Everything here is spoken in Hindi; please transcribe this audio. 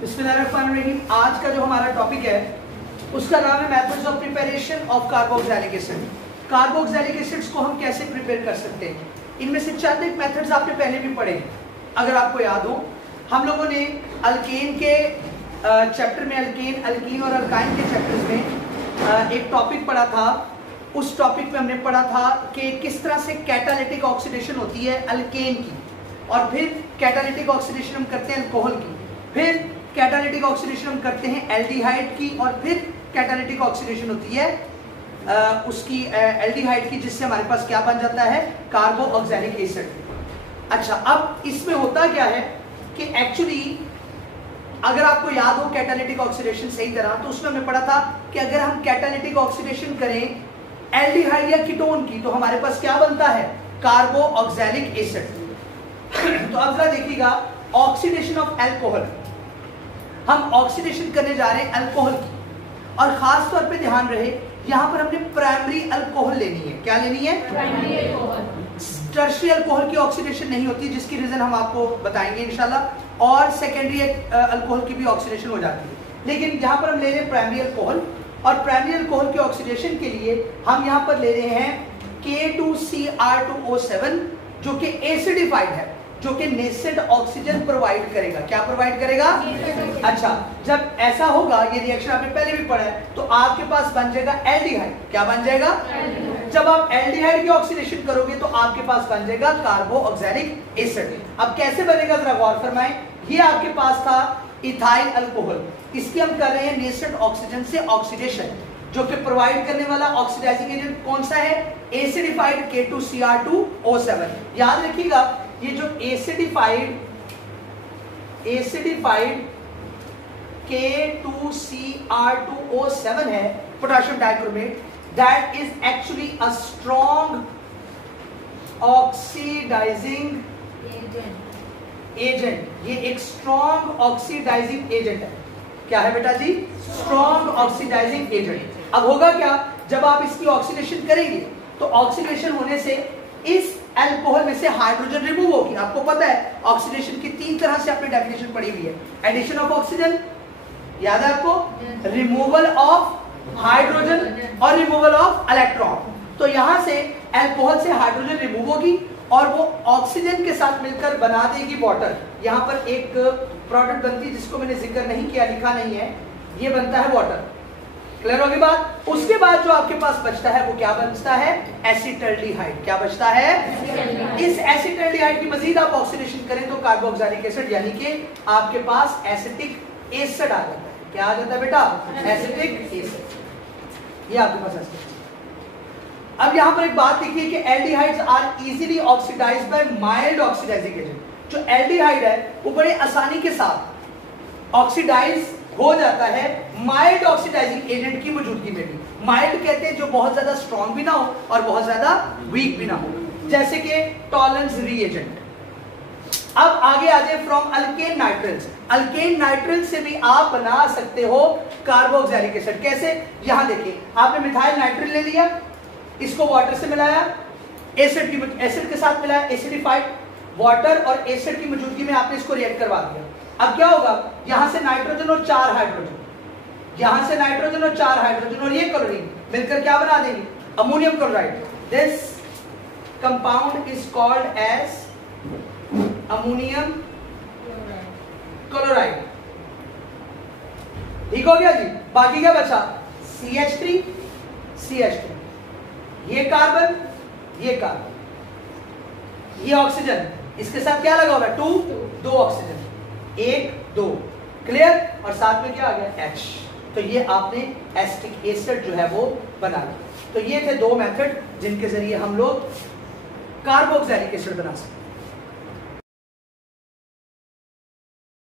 बिस्मिल्लाहिर्रहमानिर्रहीम। आज का जो हमारा टॉपिक है उसका नाम है methods of preparation of carboxylic acid. Carboxylic acids को हम कैसे प्रिपेयर कर सकते हैं, इनमें से चंद एक मेथड्स आपने पहले भी पढ़े हैं। अगर आपको याद हो, हम लोगों ने अल्केन के चैप्टर में अल्कीन और अल्काइन के चैप्टर्स में एक टॉपिक पढ़ा था। उस टॉपिक में हमने पढ़ा था कि किस तरह से कैटालिटिक ऑक्सीडेशन होती है अल्केन की, और फिर कैटालिटिक ऑक्सीडेशन हम करते हैं अल्कोहल की, फिर कैटालिटिक ऑक्सीडेशन हम करते हैं एल्डिहाइड की, और फिर कैटालिटिक ऑक्सीडेशन होती है उसकी एल्डिहाइड की, जिससे हमारे पास क्या बन जाता है, कार्बोक्सिलिक एसिड। अच्छा, अब इसमें होता क्या है कि एक्चुअली अगर आपको याद हो कैटालिटिक ऑक्सीडेशन सही तरह, तो उसमें हमने पढ़ा था कि अगर हम कैटालिटिक ऑक्सीडेशन करें एल्डिहाइड या कीटोन की, तो हमारे पास क्या बनता है, कार्बोक्सिलिक एसिड। तो अब जरा देखिएगा, ऑक्सीडेशन ऑफ अल्कोहल, हम ऑक्सीडेशन करने जा रहे हैं अल्कोहल की, और खास तौर पे ध्यान रहे यहां पर हमने प्राइमरी अल्कोहल लेनी है। क्या लेनी है? Primary alcohol. टर्शियरी अल्कोहल की ऑक्सीडेशन नहीं होती, जिसकी रीजन हम आपको बताएंगे इंशाल्लाह, और सेकेंडरी अल्कोहल की भी ऑक्सीडेशन हो जाती है। लेकिन यहाँ पर हम ले रहे हैं प्राइमरी अल्कोहल, और प्राइमरी अल्कोहल की ऑक्सीडेशन के लिए हम यहाँ पर ले रहे हैं K2Cr2O7, जो कि एसिडिफाइड है, जो कि नेसेंट ऑक्सीजन प्रोवाइड करेगा। क्या प्रोवाइड करेगा? अच्छा, जब ऐसा होगा, ये रिएक्शन आपने पहले भी पढ़ा है, तो आपके पास बन जाएगा एल्डिहाइड। क्या बन जाएगा? जब आप एल्डिहाइड की ऑक्सीडेशन करोगे तो आपके पास बन जाएगा कार्बोक्सिलिक एसिड। अब कैसे बनेगा जरा गौर फरमाएं। ये आपके पास था इथाइल अल्कोहल, इसकी हम कर रहे हैं नेसेंट ऑक्सीजन से ऑक्सीडेशन, जो कि प्रोवाइड करने वाला ऑक्सीडाइजिंग एजेंट कौन सा है, एसिडिफाइड K2Cr2O7। याद रखिएगा, ये जो एसिडिफाइड K2Cr2O7 है, potassium dichromate, that is actually a strong oxidising agent. ये एक स्ट्रॉन्ग ऑक्सीडाइजिंग एजेंट है। क्या है बेटा जी? Strong oxidising agent. अब होगा क्या, जब आप इसकी ऑक्सीडेशन करेंगे तो ऑक्सीडेशन होने से इस अल्कोहल में से हाइड्रोजन रिमूव होगी। आपको पता है ऑक्सीडेशन की तीन तरह से आपने डेफिनेशन पढ़ी हुई है। एडिशन ऑफ ऑक्सीजन, याद है आपको, रिमूवल ऑफ हाइड्रोजन और रिमूवल ऑफ इलेक्ट्रॉन। तो यहां से अल्कोहल से हाइड्रोजन रिमूव होगी और वो ऑक्सीजन के साथ मिलकर बना देगी वाटर। यहां पर एक प्रोडक्ट बनती है जिसको मैंने जिक्र नहीं किया, लिखा नहीं है, ये बनता है वाटर। क्लियर होगी बात? उसके बाद जो आपके पास बचता है वो क्या बचता है, एसिटाल्डिहाइड। क्या बचता है? इस एसिटाल्डिहाइड की मजीद आप ऑक्सीडेशन करें तो कार्बोक्सिलिक एसिड, यानी कि आपके पास एसिटिक एसिड आ जाता है। क्या आ जाता है बेटा? Acetic acid. ये आपके पास एसिड। अब यहां पर एक बात देखिए कि aldehydes are easily oxidised by mild oxidising agent. जो एल्डिहाइड है वो बड़े आसानी के साथ ऑक्सीडाइज हो जाता है माइल्ड ऑक्सीडाइजिंग एजेंट की मौजूदगी में भी। माइल्ड कहते हैं जो बहुत ज्यादा स्ट्रॉन्ग भी ना हो और बहुत ज्यादा वीक भी ना हो, जैसे कि टॉलरेंस रीएजेंट। अब आगे आ जाए, फ्रॉम अल्केन नाइट्रिल्स। अल्केन नाइट्रिल से भी आप बना सकते हो कार्बोक्सिलिक एसिड। कैसे? यहां देखिए, आपने मिथाइल नाइट्रिल ले लिया, इसको वाटर से मिलाया, एसिड के साथ मिलाया, एसिडिफाइड वाटर और एसिड की मौजूदगी में आपने इसको रिएक्ट करवा दिया। अब क्या होगा, यहां से नाइट्रोजन और 4 हाइड्रोजन, यहां से नाइट्रोजन और 4 हाइड्रोजन और ये क्लोरीन मिलकर क्या बना देंगे, ammonium chloride. This compound is called as ammonium chloride. ठीक हो गया जी? बाकी क्या बचा, CH3 CH2, ये कार्बन, ये कार्बन, ये ऑक्सीजन, इसके साथ क्या लगा होगा, 2 ऑक्सीजन, 1 2। क्लियर? और साथ में क्या आ गया, H। तो ये आपने एसिटिक एसिड जो है वो बना लिया। तो ये थे 2 मेथड जिनके जरिए हम लोग कार्बोक्सिलिक एसिड बना सकते हैं।